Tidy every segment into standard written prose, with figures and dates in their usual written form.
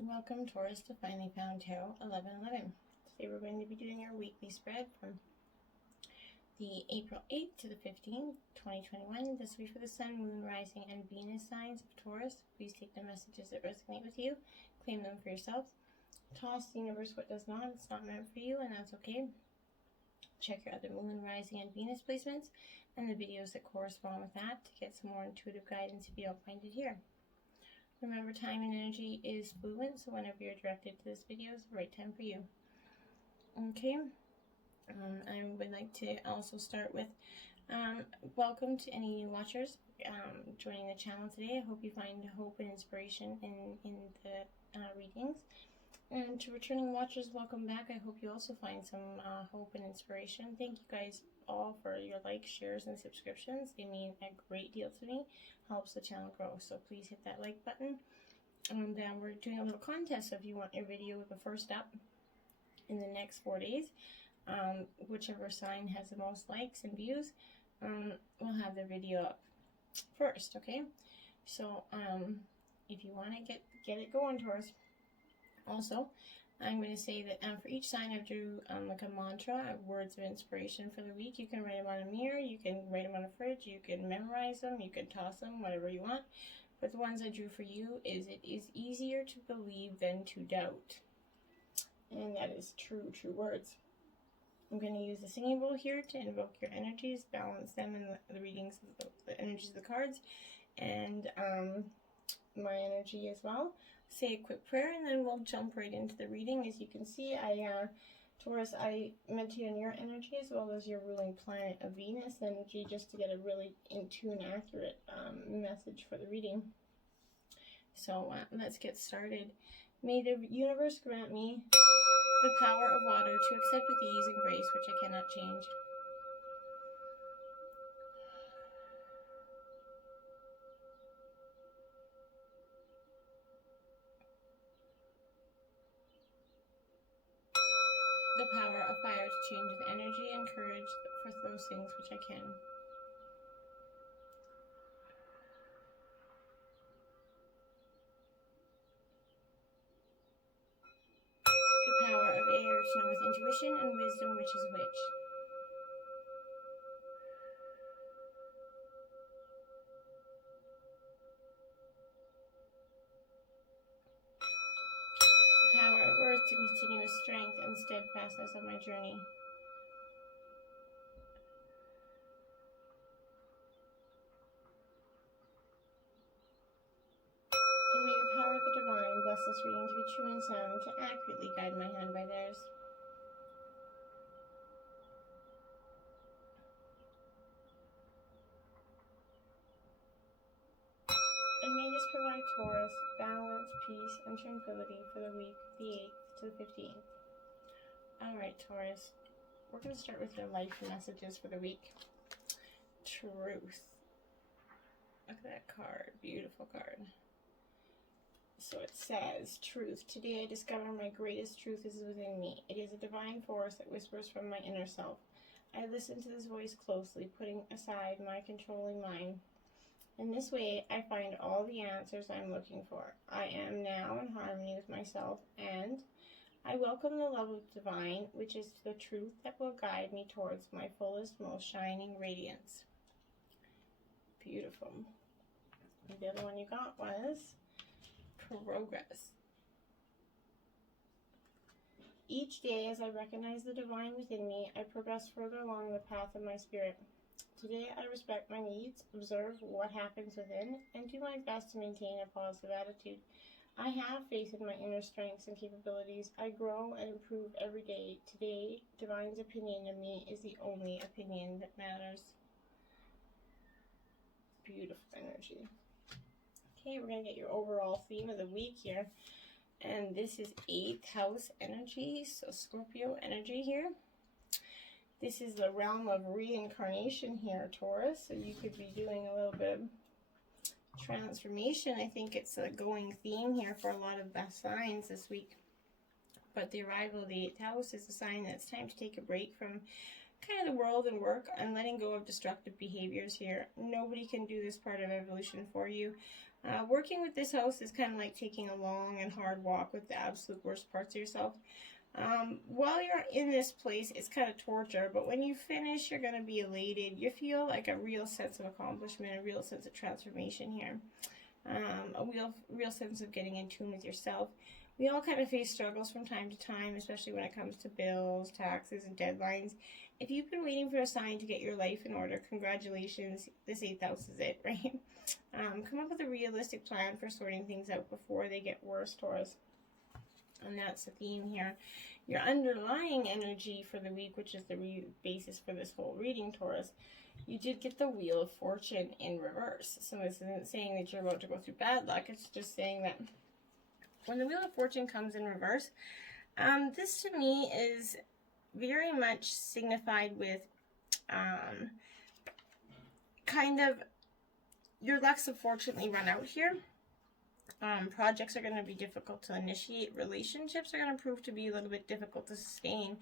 Welcome, Taurus, to Finally Found Tarot 1111. Today we're going to be doing our weekly spread from the April 8th to the 15th, 2021. This week for the Sun, Moon, Rising, and Venus signs of Taurus. Please take the messages that resonate with you, claim them for yourself. Toss the universe what does not. It's not meant for you, and that's okay. Check your other Moon, Rising, and Venus placements and the videos that correspond with that to get some more intuitive guidance if you don't find it here. Remember, time and energy is fluent, so whenever you're directed to this video is the right time for you. Okay, I would like to also start with welcome to any new watchers joining the channel today. I hope you find hope and inspiration in the readings. And to returning watchers, welcome back. I hope you also find some hope and inspiration. Thank you guys all for your likes, shares, and subscriptions. They mean a great deal to me. Helps the channel grow. So please hit that like button. And we're doing a little contest. So if you want your video with the first up in the next 4 days, whichever sign has the most likes and views, we'll have the video up first. Okay. So if you want to get it going, Taurus. Also, I'm going to say that for each sign I drew like a mantra, words of inspiration for the week. You can write them on a mirror, you can write them on a fridge, you can memorize them, you can toss them, whatever you want. But the ones I drew for you is it is easier to believe than to doubt. And that is true words. I'm going to use the singing bowl here to invoke your energies, balance them in the readings of the energies of the cards, and my energy as well. Say a quick prayer and then we'll jump right into the reading. As you can see, Taurus, I meant you in your energy as well as your ruling planet of Venus energy, just to get a really in tune, accurate message for the reading. So let's get started. May the universe grant me the power of water to accept with ease and grace, which I cannot change. The power of fire to change with energy and courage for those things which I can. The power of air to know with intuition and wisdom which is which. The power of earth to continue with strength and steadfastness on my journey. And may the power of the divine bless this reading to be true and sound, to accurately guide my hand by theirs. And may this provide Taurus balance, peace, and tranquility for the week, the 8th to the 15th. Alright, Taurus, we're going to start with your life messages for the week. Truth. Look at that card. Beautiful card. So it says, truth. Today I discover my greatest truth is within me. It is a divine force that whispers from my inner self. I listen to this voice closely, putting aside my controlling mind. In this way, I find all the answers I'm looking for. I am now in harmony with myself, and I welcome the love of divine, which is the truth that will guide me towards my fullest, most shining radiance. Beautiful. And the other one you got was progress. Each day, as I recognize the divine within me, I progress further along the path of my spirit. Today, I respect my needs, observe what happens within, and do my best to maintain a positive attitude. I have faith in my inner strengths and capabilities. I grow and improve every day. Today, divine's opinion of me is the only opinion that matters. Beautiful energy. Okay, we're going to get your overall theme of the week here. And this is 8th house energy, so Scorpio energy here. This is the realm of reincarnation here, Taurus. So you could be doing a little bit of transformation. I think it's a going theme here for a lot of the signs this week. But the arrival of the 8th house is a sign that it's time to take a break from kind of the world and work and letting go of destructive behaviors here. Nobody can do this part of evolution for you. Working with this house is kind of like taking a long and hard walk with the absolute worst parts of yourself. While you're in this place, it's kind of torture, but when you finish, you're going to be elated. You feel like a real sense of accomplishment, a real sense of transformation here. A real sense of getting in tune with yourself. We all kind of face struggles from time to time, especially when it comes to bills, taxes, and deadlines. If you've been waiting for a sign to get your life in order, congratulations, this 8th house is it, right? Come up with a realistic plan for sorting things out before they get worse, Taurus. And that's the theme here. Your underlying energy for the week, which is the basis for this whole reading, Taurus, you did get the Wheel of Fortune in reverse. So this isn't saying that you're about to go through bad luck. It's just saying that when the Wheel of Fortune comes in reverse, this to me is very much signified with kind of your lucks have fortunately run out here. Projects are going to be difficult to initiate. Relationships are going to prove to be a little bit difficult to sustain.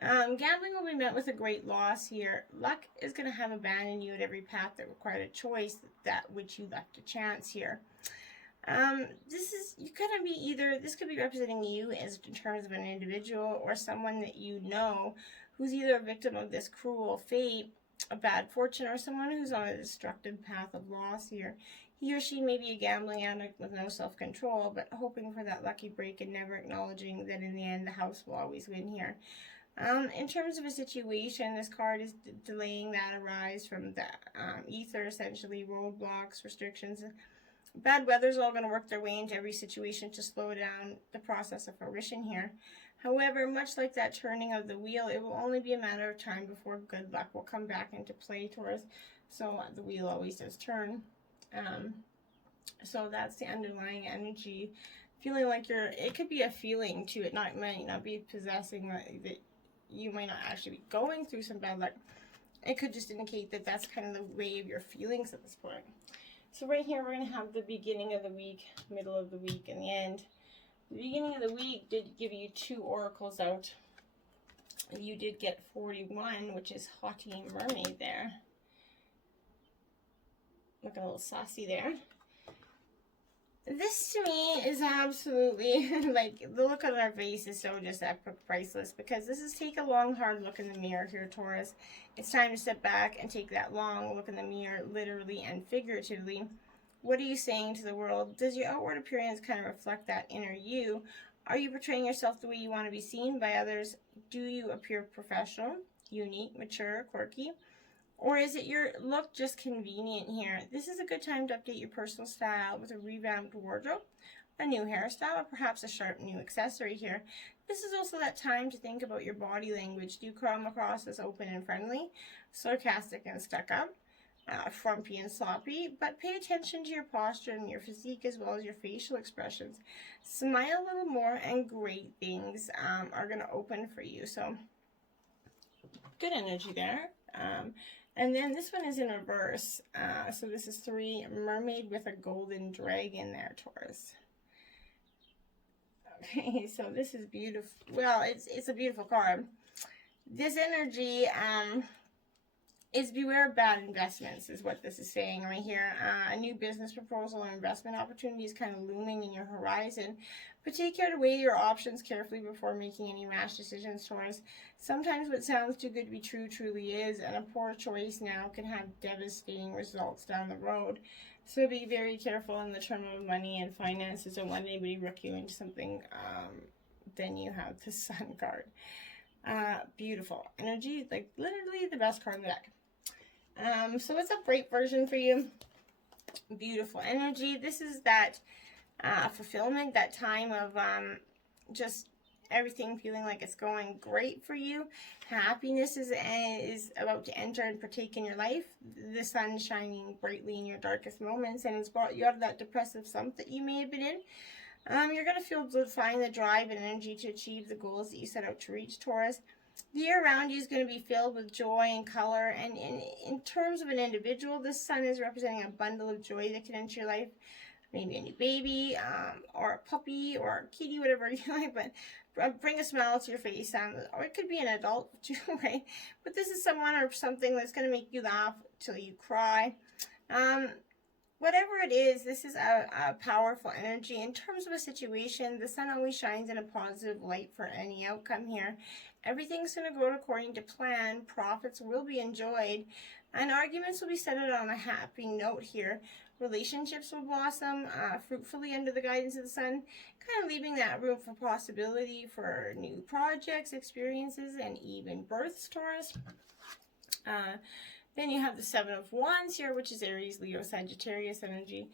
Gambling will be met with a great loss here. Luck is going to have abandoned you at every path that required a choice, that which you left to chance here. This could be representing you as in terms of an individual or someone that you know who's either a victim of this cruel fate, a bad fortune, or someone who's on a destructive path of loss here. He or she may be a gambling addict with no self-control, but hoping for that lucky break and never acknowledging that in the end the house will always win here. In terms of a situation, this card is delaying that arise from the ether, essentially, roadblocks, restrictions. Bad weather's all going to work their way into every situation to slow down the process of fruition here. However, much like that turning of the wheel, it will only be a matter of time before good luck will come back into play, Taurus. So the wheel always does turn. So that's the underlying energy. Feeling like it could be a feeling too. It might not be possessing that you might not actually be going through some bad luck. It could just indicate that that's kind of the way of your feelings at this point. So right here, we're going to have the beginning of the week, middle of the week, and the end. The beginning of the week did give you 2 oracles out. You did get 41, which is Haughty Mermaid there. Looking a little saucy there. This to me is absolutely, like, the look on our face is so just epic, priceless, because this is take a long, hard look in the mirror here, Taurus. It's time to step back and take that long look in the mirror, literally and figuratively. What are you saying to the world? Does your outward appearance kind of reflect that inner you? Are you portraying yourself the way you want to be seen by others? Do you appear professional, unique, mature, quirky? Or is it your look just convenient here? This is a good time to update your personal style with a revamped wardrobe, a new hairstyle, or perhaps a sharp new accessory here. This is also that time to think about your body language. Do you come across as open and friendly, sarcastic and stuck up, frumpy and sloppy? But pay attention to your posture and your physique as well as your facial expressions. Smile a little more and great things are going to open for you. So good energy there. And then this one is in reverse. So this is 3, mermaid with a golden dragon there, Taurus. Okay, so this is beautiful. Well, it's a beautiful card. This energy is beware of bad investments is what this is saying right here. A new business proposal or investment opportunity is kind of looming in your horizon. But take care to weigh your options carefully before making any rash decisions, Taurus. Sometimes what sounds too good to be true truly is, and a poor choice now can have devastating results down the road. So be very careful in the term of money and finances. Don't let anybody rook you into something. Then you have the Sun card. Beautiful energy, like literally the best card in the deck. So it's a great version for you. Beautiful energy. This is that fulfillment, that time of just everything feeling like it's going great for you. Happiness is about to enter and partake in your life. The sun shining brightly in your darkest moments, and it's brought you out of that depressive slump that you may have been in. You're going to find the drive and energy to achieve the goals that you set out to reach, Taurus. The year around you is going to be filled with joy and color. And in terms of an individual, the sun is representing a bundle of joy that can enter your life. Maybe a new baby, or a puppy, or a kitty, whatever you like. But bring a smile to your face. Or it could be an adult too, right? But this is someone or something that's going to make you laugh till you cry. whatever it is, this is a powerful energy. In terms of a situation, the sun always shines in a positive light for any outcome here. Everything's going to go according to plan. Profits will be enjoyed, and arguments will be settled on a happy note here. Relationships will blossom fruitfully under the guidance of the sun, kind of leaving that room for possibility for new projects, experiences, and even births, Taurus. Then you have the Seven of Wands here, which is Aries, Leo, Sagittarius energy.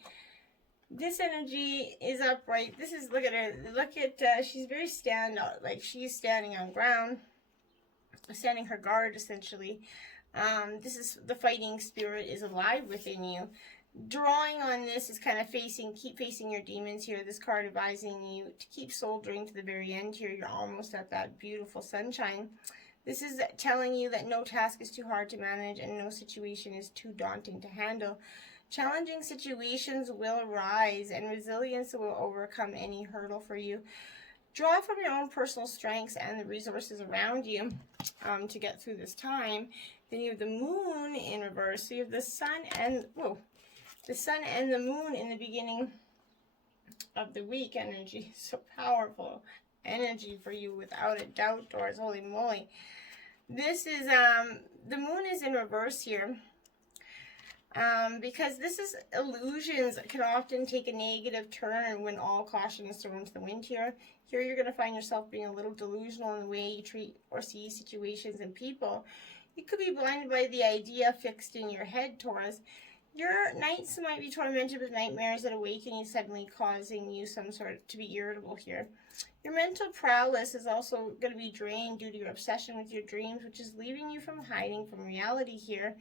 This energy is upright. This is, look at her. Look at, she's very standout. Like, she's standing on ground, standing her guard, essentially. This is, the fighting spirit is alive within you. Drawing on this is kind of keep facing your demons here. This card advising you to keep soldiering to the very end here. You're almost at that beautiful sunshine. This is telling you that no task is too hard to manage and no situation is too daunting to handle. Challenging situations will arise and resilience will overcome any hurdle for you. Draw from your own personal strengths and the resources around you to get through this time. Then you have the moon in reverse. So you have the sun and, the sun and the moon in the beginning of the week energy. So powerful energy for you without a doubt, Taurus. Holy moly. This is, the moon is in reverse here. Because this is illusions can often take a negative turn when all caution is thrown to the wind here. Here you're going to find yourself being a little delusional in the way you treat or see situations and people. You could be blinded by the idea fixed in your head, Taurus. Your nights might be tormented with nightmares that awaken you suddenly, causing you to be irritable here. Your mental prowess is also going to be drained due to your obsession with your dreams, which is leaving you from hiding from reality here.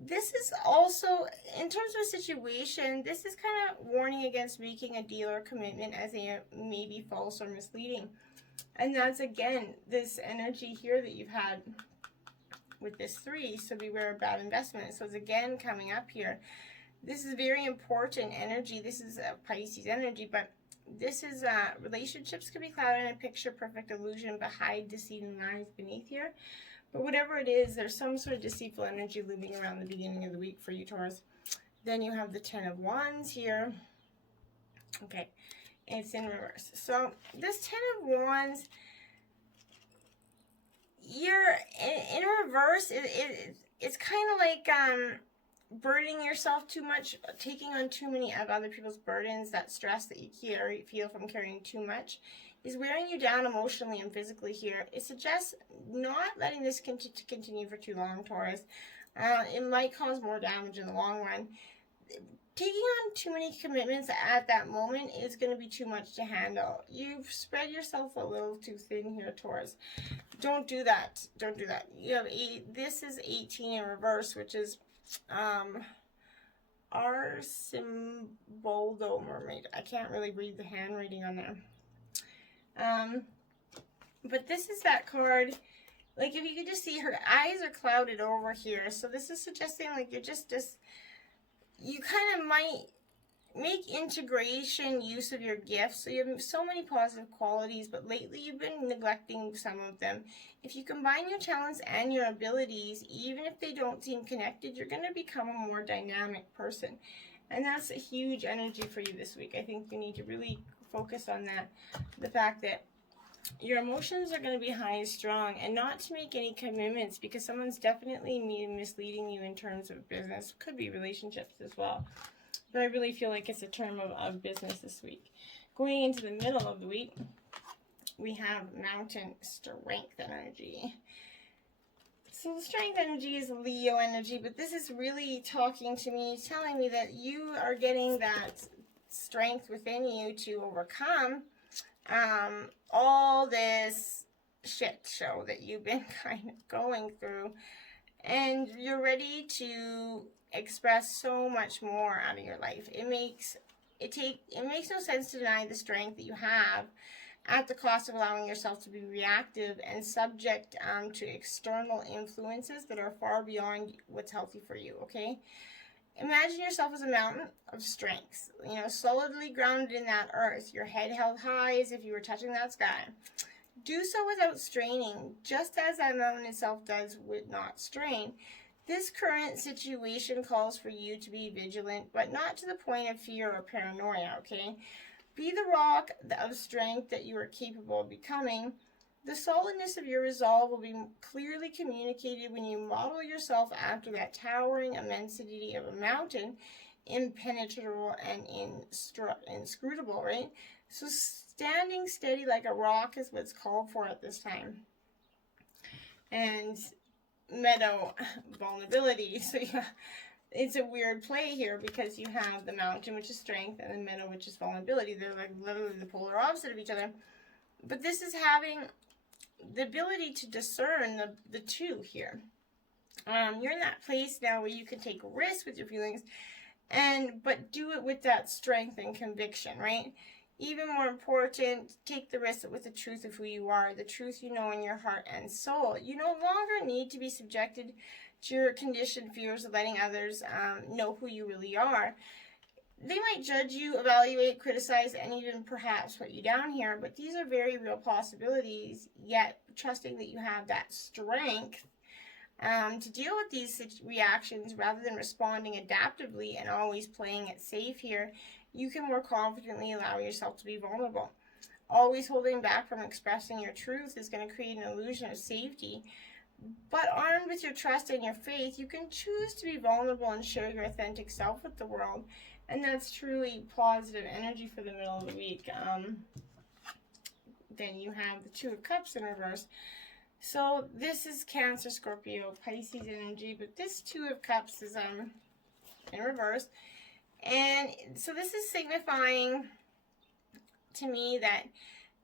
This is also, in terms of a situation, this is kind of warning against making a deal or commitment as they may be false or misleading. And that's, again, this energy here that you've had with this 3, so beware of bad investment. So it's again coming up here. This is very important energy. This is a Pisces energy, but this is relationships could be clouded in a picture-perfect illusion, but hide deceiving lies beneath here. But whatever it is, there's some sort of deceitful energy looming around the beginning of the week for you, Taurus. Then you have the 10 of Wands here. Okay, it's in reverse. So this 10 of Wands, you're in reverse. It's kind of like burdening yourself too much, taking on too many of other people's burdens. That stress that you feel from carrying too much is wearing you down emotionally and physically here. It suggests not letting this continue for too long, Taurus. It might cause more damage in the long run. Taking on too many commitments at that moment is going to be too much to handle. You've spread yourself a little too thin here, Taurus. Don't do that. Don't do that. You have this is 18 in reverse, which is R Symboldo Mermaid. I can't really read the handwriting on there. But this is that card. Like, if you could just see, her eyes are clouded over here. So this is suggesting, like, you're just you kind of might make integration use of your gifts. So you have so many positive qualities, but lately you've been neglecting some of them. If you combine your talents and your abilities, even if they don't seem connected, you're going to become a more dynamic person. And that's a huge energy for you this week. I think you need to really focus on that. The fact that your emotions are going to be high and strong, and not to make any commitments because someone's definitely misleading you in terms of business. Could be relationships as well. But I really feel like it's a term of business this week. Going into the middle of the week, we have Mountain Strength energy. So the strength energy is Leo energy, but this is really talking to me, telling me that you are getting that strength within you to overcome all this shit show that you've been kind of going through, and you're ready to express so much more out of your life. It makes no sense to deny the strength that you have at the cost of allowing yourself to be reactive and subject to external influences that are far beyond what's healthy for you. Okay, imagine yourself as a mountain of strength, solidly grounded in that earth, your head held high as if you were touching that sky. Do so without straining, just as that mountain itself does with not strain. This current situation calls for you to be vigilant, but not to the point of fear or paranoia, okay? Be the rock of strength that you are capable of becoming. The solidness of your resolve will be clearly communicated when you model yourself after that towering immensity of a mountain, impenetrable and inscrutable, right? So standing steady like a rock is what's called for at this time. And meadow vulnerability. So yeah, it's a weird play here because you have the mountain, which is strength, and the meadow, which is vulnerability. They're like literally the polar opposite of each other. But this is having the ability to discern the two here. You're in that place now where you can take risks with your feelings, but do it with that strength and conviction, right? Even more important, take the risk with the truth of who you are, the truth you know in your heart and soul. You no longer need to be subjected to your conditioned fears of letting others know who you really are. They might judge you, evaluate, criticize, and even perhaps put you down here, but these are very real possibilities, yet trusting that you have that strength to deal with these reactions rather than responding adaptively and always playing it safe here, you can more confidently allow yourself to be vulnerable. Always holding back from expressing your truth is going to create an illusion of safety. But armed with your trust and your faith, you can choose to be vulnerable and share your authentic self with the world. And that's truly positive energy for the middle of the week. Then you have the Two of Cups in reverse. So this is Cancer, Scorpio, Pisces energy, but this Two of Cups is in reverse. And so this is signifying to me that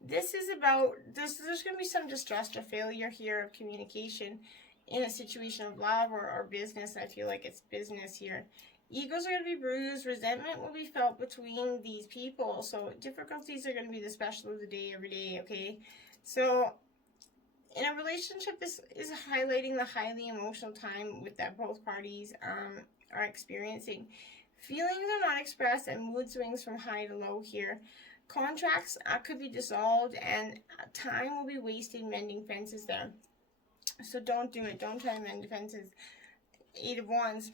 this is about, there's going to be some distrust or failure here of communication in a situation of love or business. I feel like it's business here. Egos are going to be bruised. Resentment will be felt between these people. So difficulties are going to be the special of the day every day, okay? So in a relationship, this is highlighting the highly emotional time with that both parties are experiencing. Feelings are not expressed and mood swings from high to low here. Contracts could be dissolved and time will be wasted mending fences there. So don't do it. Don't try to mend fences. 8 of Wands.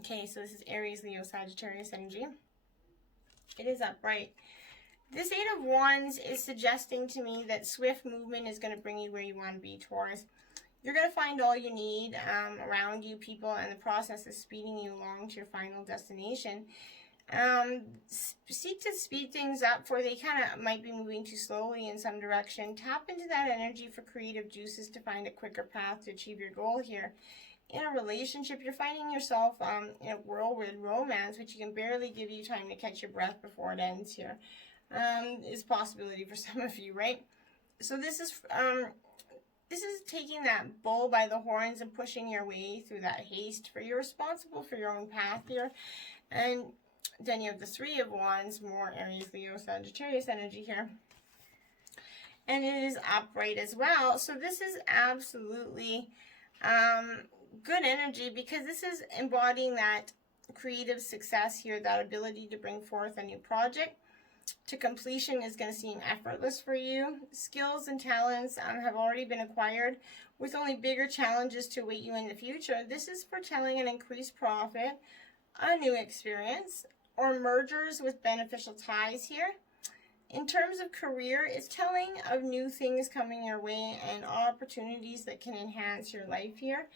Okay, so this is Aries, Leo, Sagittarius energy. It is upright. This 8 of Wands is suggesting to me that swift movement is going to bring you where you want to be, Taurus. You're going to find all you need around you, people, and the process is speeding you along to your final destination. Seek to speed things up, for they kind of might be moving too slowly in some direction. Tap into that energy for creative juices to find a quicker path to achieve your goal here. In a relationship, you're finding yourself in a whirlwind romance, which you can barely give you time to catch your breath before it ends here. Is a possibility for some of you, right? So this is taking that bull by the horns and pushing your way through that haste, for you're responsible for your own path here. And then you have the 3 of Wands, more Aries, Leo, Sagittarius energy here. And it is upright as well. So this is absolutely good energy, because this is embodying that creative success here, that ability to bring forth a new project to completion is going to seem effortless for you. Skills and talents have already been acquired, with only bigger challenges to await you in the future. This is foretelling an increased profit, a new experience, or mergers with beneficial ties here. In terms of career, it's telling of new things coming your way and opportunities that can enhance your life here.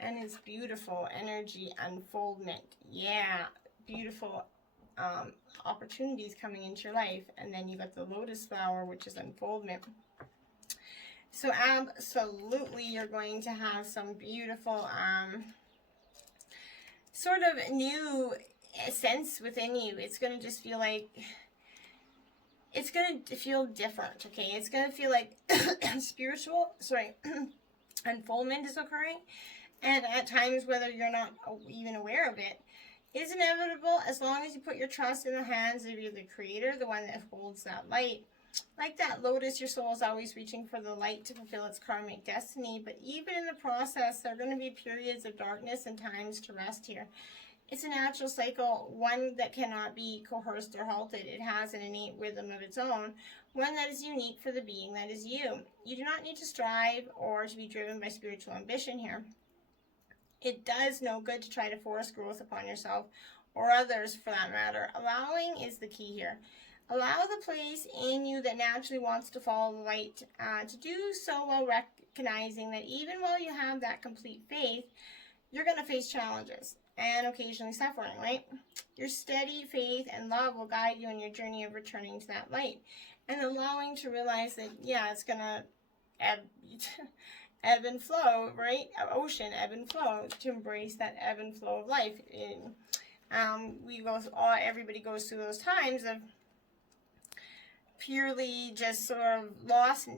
And it's beautiful energy unfoldment. Yeah, beautiful opportunities coming into your life. And then you got the lotus flower, which is unfoldment. So absolutely, you're going to have some beautiful sort of new sense within you. It's going to just feel like, it's going to feel different, okay? It's going to feel like unfoldment is occurring. And at times, whether you're not even aware of it, is inevitable as long as you put your trust in the hands of the creator, the one that holds that light. Like that lotus, your soul is always reaching for the light to fulfill its karmic destiny. But even in the process, there are going to be periods of darkness and times to rest here. It's a natural cycle, one that cannot be coerced or halted. It has an innate rhythm of its own, one that is unique for the being that is you. You do not need to strive or to be driven by spiritual ambition here. It does no good to try to force growth upon yourself or others for that matter. Allowing is the key here. Allow the place in you that naturally wants to follow the light to do so while recognizing that even while you have that complete faith, you're going to face challenges and occasionally suffering, right? Your steady faith and love will guide you on your journey of returning to that light and allowing to realize that, yeah, it's going to ebb and flow, right? Ocean, ebb and flow, to embrace that ebb and flow of life. Everybody goes through those times of purely just sort of lost,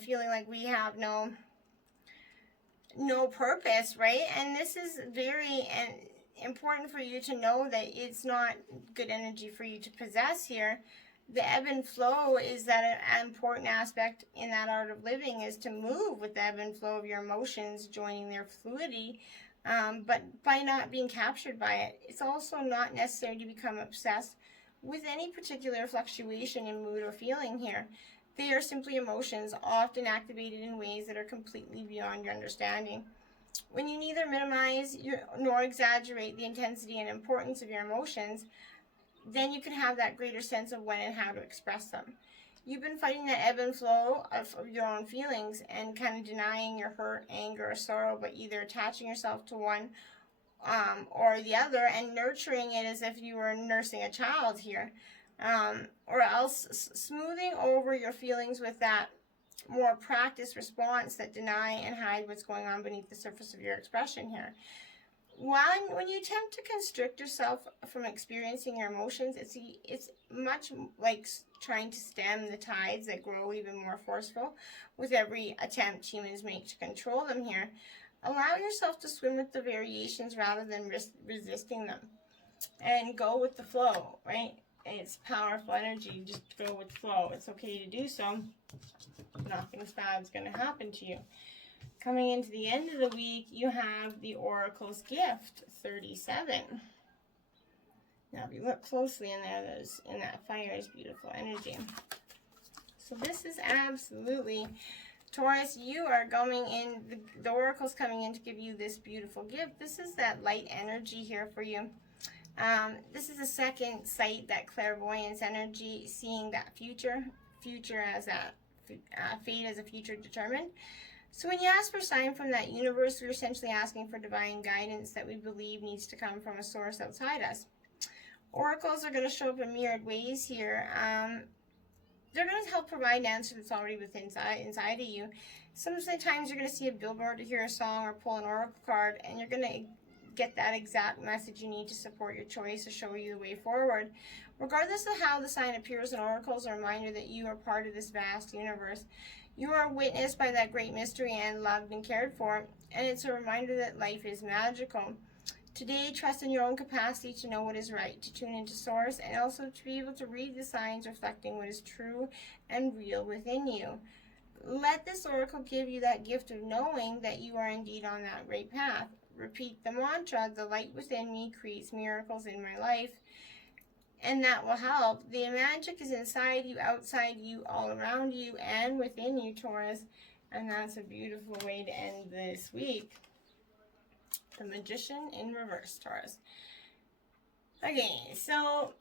feeling like we have no purpose, right? And this is very important for you to know that it's not good energy for you to possess here. The ebb and flow is that an important aspect in that art of living, is to move with the ebb and flow of your emotions, joining their fluidity, but by not being captured by it. It's also not necessary to become obsessed with any particular fluctuation in mood or feeling here. They are simply emotions, often activated in ways that are completely beyond your understanding. When you neither minimize nor exaggerate the intensity and importance of your emotions, then you can have that greater sense of when and how to express them. You've been fighting that ebb and flow of your own feelings and kind of denying your hurt, anger, or sorrow, but either attaching yourself to one or the other and nurturing it as if you were nursing a child here, or else smoothing over your feelings with that more practiced response that deny and hide what's going on beneath the surface of your expression here. When you attempt to constrict yourself from experiencing your emotions, it's much like trying to stem the tides that grow even more forceful with every attempt humans make to control them here. Allow yourself to swim with the variations rather than resisting them. And go with the flow, right? It's powerful energy. Just go with the flow. It's okay to do so. Nothing bad's going to happen to you. Coming into the end of the week, you have the Oracle's Gift, 37. Now, if you look closely in there, in that fire is beautiful energy. So this is absolutely, Taurus, you are going in, the Oracle's coming in to give you this beautiful gift. This is that light energy here for you. This is a second sight, that clairvoyance energy, seeing that future as a fate as a future determined. So when you ask for a sign from that universe, we're essentially asking for divine guidance that we believe needs to come from a source outside us. Oracles are going to show up in mirrored ways here. They're going to help provide an answer that's already inside of you. Sometimes you're going to see a billboard, to hear a song, or pull an oracle card, and you're going to get that exact message you need to support your choice or show you the way forward. Regardless of how the sign appears in oracles, a reminder that you are part of this vast universe. You are witnessed by that great mystery and loved and cared for, and it's a reminder that life is magical. Today, trust in your own capacity to know what is right, to tune into source, and also to be able to read the signs reflecting what is true and real within you. Let this oracle give you that gift of knowing that you are indeed on that right path. Repeat the mantra, the light within me creates miracles in my life, and that will help. The magic is inside you, outside you, all around you, and within you, Taurus. And that's a beautiful way to end this week. The Magician in reverse, Taurus. Okay, so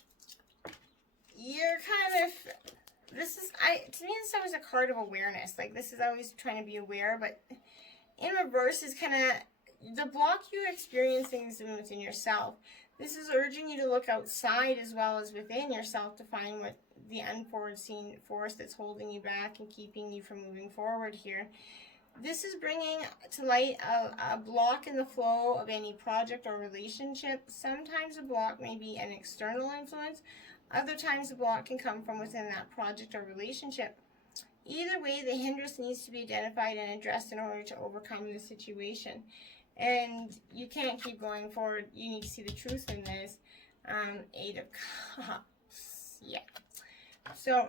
you're kind of, this is, to me, this is always a card of awareness. Like, this is always trying to be aware, but in reverse is kind of the block you're experiencing is within yourself. This is urging you to look outside as well as within yourself to find what the unforeseen force that's holding you back and keeping you from moving forward here. This is bringing to light a block in the flow of any project or relationship. Sometimes a block may be an external influence. Other times the block can come from within that project or relationship. Either way, the hindrance needs to be identified and addressed in order to overcome the situation. And you can't keep going forward. You need to see the truth in this. 8 of Cups. Yeah. So,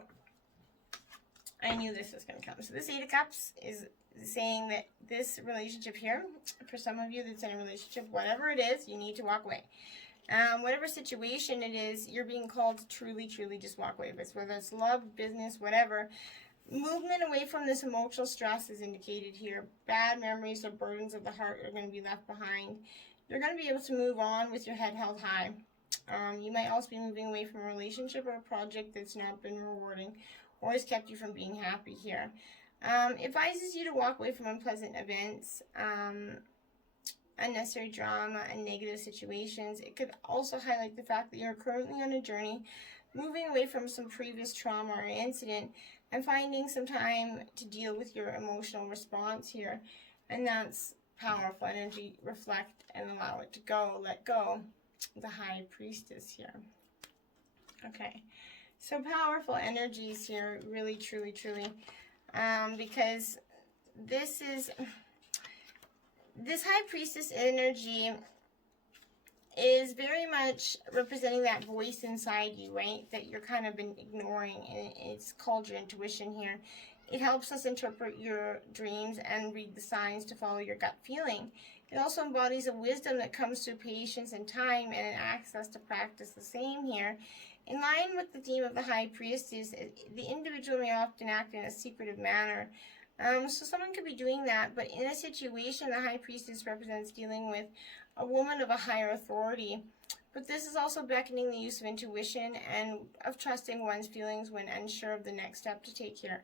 I knew this was going to come. So this 8 of Cups is saying that this relationship here, for some of you that's in a relationship, whatever it is, you need to walk away. Whatever situation it is, you're being called to truly, truly just walk away. Whether it's love, business, whatever. movement away from this emotional stress is indicated here. Bad memories or burdens of the heart are going to be left behind. You're going to be able to move on with your head held high. You might also be moving away from a relationship or a project that's not been rewarding or has kept you from being happy here. Advises you to walk away from unpleasant events, unnecessary drama, and negative situations. It could also highlight the fact that you're currently on a journey, moving away from some previous trauma or incident and finding some time to deal with your emotional response here. And that's powerful energy. Reflect and allow it to go. Let go. The High Priestess here. Okay, so powerful energies here, really, truly, truly, because this High Priestess energy is very much representing that voice inside you, right, that you're kind of been ignoring, and it's called your intuition here. It helps us interpret your dreams and read the signs to follow your gut feeling. It also embodies a wisdom that comes through patience and time, and an access to practice the same here. In line with the theme of the High Priestess, the individual may often act in a secretive manner. So someone could be doing that, but in a situation, the High Priestess represents dealing with a woman of a higher authority. But this is also beckoning the use of intuition and of trusting one's feelings when unsure of the next step to take here.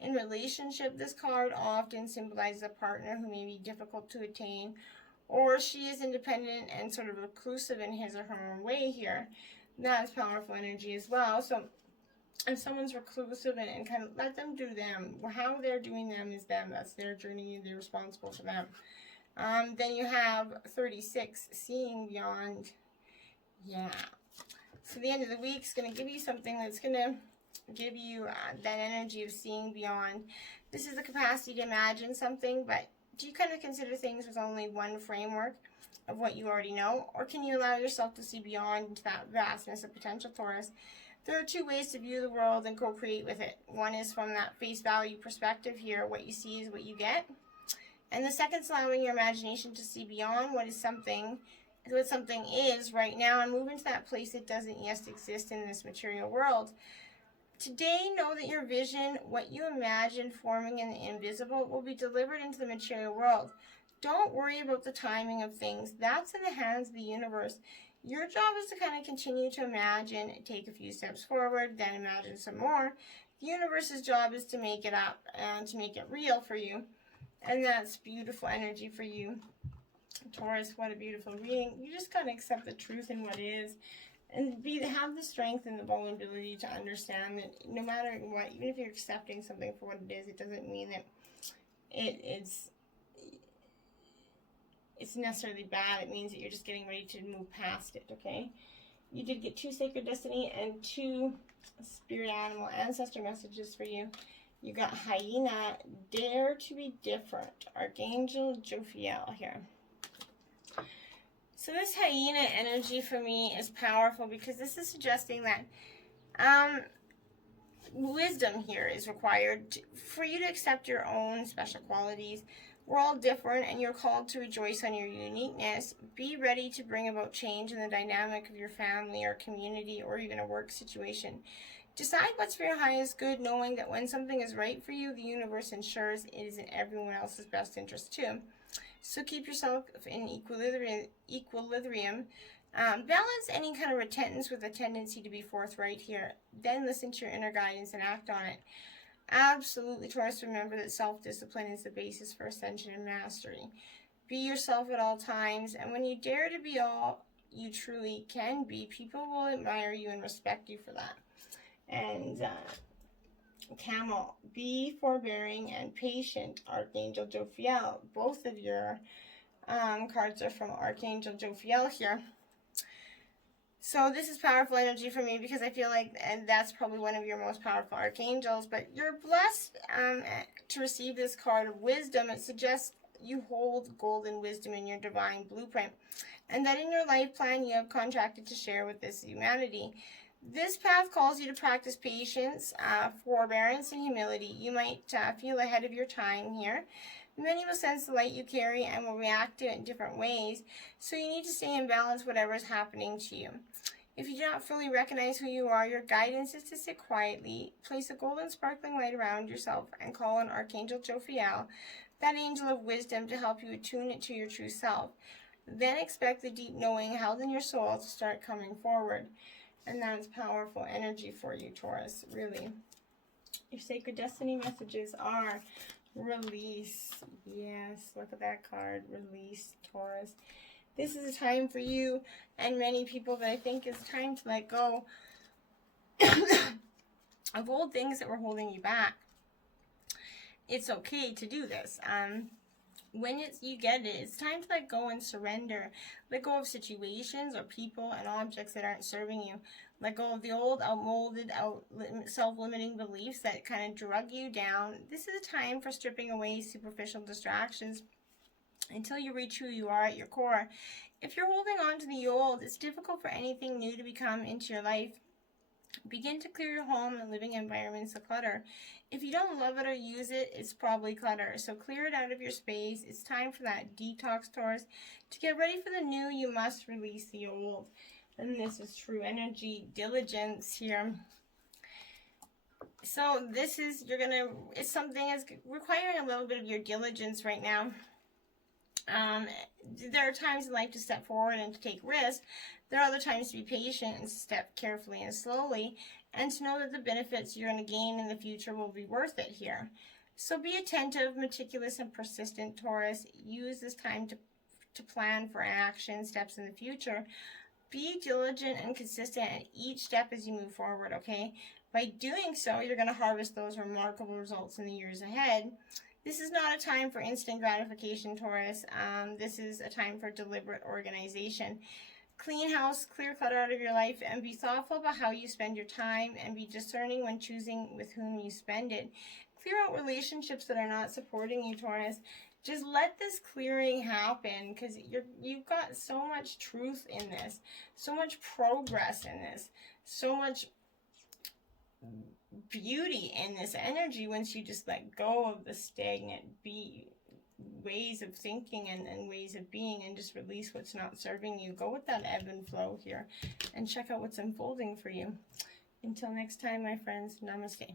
In relationship, this card often symbolizes a partner who may be difficult to attain, or she is independent and sort of reclusive in his or her own way here. That's powerful energy as well. So if someone's reclusive and kind of let them do them, how they're doing them is them. That's their journey and they're responsible for them. Then you have 36, seeing beyond. Yeah. So the end of the week is going to give you something that's going to give you that energy of seeing beyond. This is the capacity to imagine something, but do you kind of consider things with only one framework of what you already know, or can you allow yourself to see beyond that vastness of potential, Taurus? There are two ways to view the world and co-create with it. One is from that face value perspective here, what you see is what you get. And the second is allowing your imagination to see beyond what something is right now and move into that place that doesn't yet exist in this material world. Today, know that your vision, what you imagine forming in the invisible, will be delivered into the material world. Don't worry about the timing of things. That's in the hands of the universe. Your job is to kind of continue to imagine, take a few steps forward, then imagine some more. The universe's job is to make it up and to make it real for you. And that's beautiful energy for you, Taurus. What a beautiful reading. You just got to accept the truth in what is. And have the strength and the vulnerability to understand that no matter what, even if you're accepting something for what it is, it doesn't mean that it's necessarily bad. It means that you're just getting ready to move past it, okay? You did get 2 Sacred Destiny and 2 Spirit Animal Ancestor messages for you. You got Hyena, Dare to be Different, Archangel Jophiel here. So this hyena energy for me is powerful because this is suggesting that wisdom here is required for you to accept your own special qualities. We're all different and you're called to rejoice on your uniqueness. Be ready to bring about change in the dynamic of your family or community or even a work situation. Decide what's for your highest good, knowing that when something is right for you, the universe ensures it is in everyone else's best interest too. So keep yourself in equilibrium. Balance any kind of reticence with a tendency to be forthright here. Then listen to your inner guidance and act on it. Absolutely, Taurus, remember that self-discipline is the basis for ascension and mastery. Be yourself at all times, and when you dare to be all you truly can be, people will admire you and respect you for that. And Camel, be forbearing and patient, Archangel Jophiel. Both of your cards are from Archangel Jophiel here. So this is powerful energy for me because I feel like that's probably one of your most powerful archangels. But you're blessed to receive this card of wisdom. It suggests you hold golden wisdom in your divine blueprint, and that in your life plan you have contracted to share with this humanity. This path calls you to practice patience, forbearance, and humility. You might feel ahead of your time here. Many will sense the light you carry and will react to it in different ways, so you need to stay in balance whatever is happening to you. If you do not fully recognize who you are, your guidance is to sit quietly, place a golden sparkling light around yourself, and call on Archangel Jophiel, that angel of wisdom, to help you attune it to your true self. Then expect the deep knowing held in your soul to start coming forward. And that's powerful energy for you, Taurus, really. Your sacred destiny messages are release. Yes, look at that card, release, Taurus. This is a time for you and many people that I think it's time to let go of old things that were holding you back. It's okay to do this. When you get it, it's time to let go and surrender. Let go of situations or people and objects that aren't serving you. Let go of the old, outmoded, self-limiting beliefs that kind of drug you down. This is a time for stripping away superficial distractions until you reach who you are at your core. If you're holding on to the old, it's difficult for anything new to become into your life. Begin to clear your home and living environments of clutter. If you don't love it or use it, it's probably clutter. So clear it out of your space. It's time for that detox, Taurus. To get ready for the new, you must release the old. And this is true energy, diligence here. So this is, it's something that's requiring a little bit of your diligence right now. There are times in life to step forward and to take risks. There are other times to be patient and step carefully and slowly, and to know that the benefits you're going to gain in the future will be worth it here. So be attentive, meticulous, and persistent, Taurus. Use this time to plan for action steps in the future. Be diligent and consistent at each step as you move forward, okay? By doing so, you're going to harvest those remarkable results in the years ahead. This is not a time for instant gratification, Taurus. This is a time for deliberate organization. Clean house, clear clutter out of your life, and be thoughtful about how you spend your time, and be discerning when choosing with whom you spend it. Clear out relationships that are not supporting you, Taurus. Just let this clearing happen, because you've got so much truth in this, so much progress in this, so much beauty in this energy once you just let go of the stagnant ways of thinking and ways of being, and just release what's not serving you. Go with that ebb and flow here and check out what's unfolding for you. Until next time, my friends, namaste.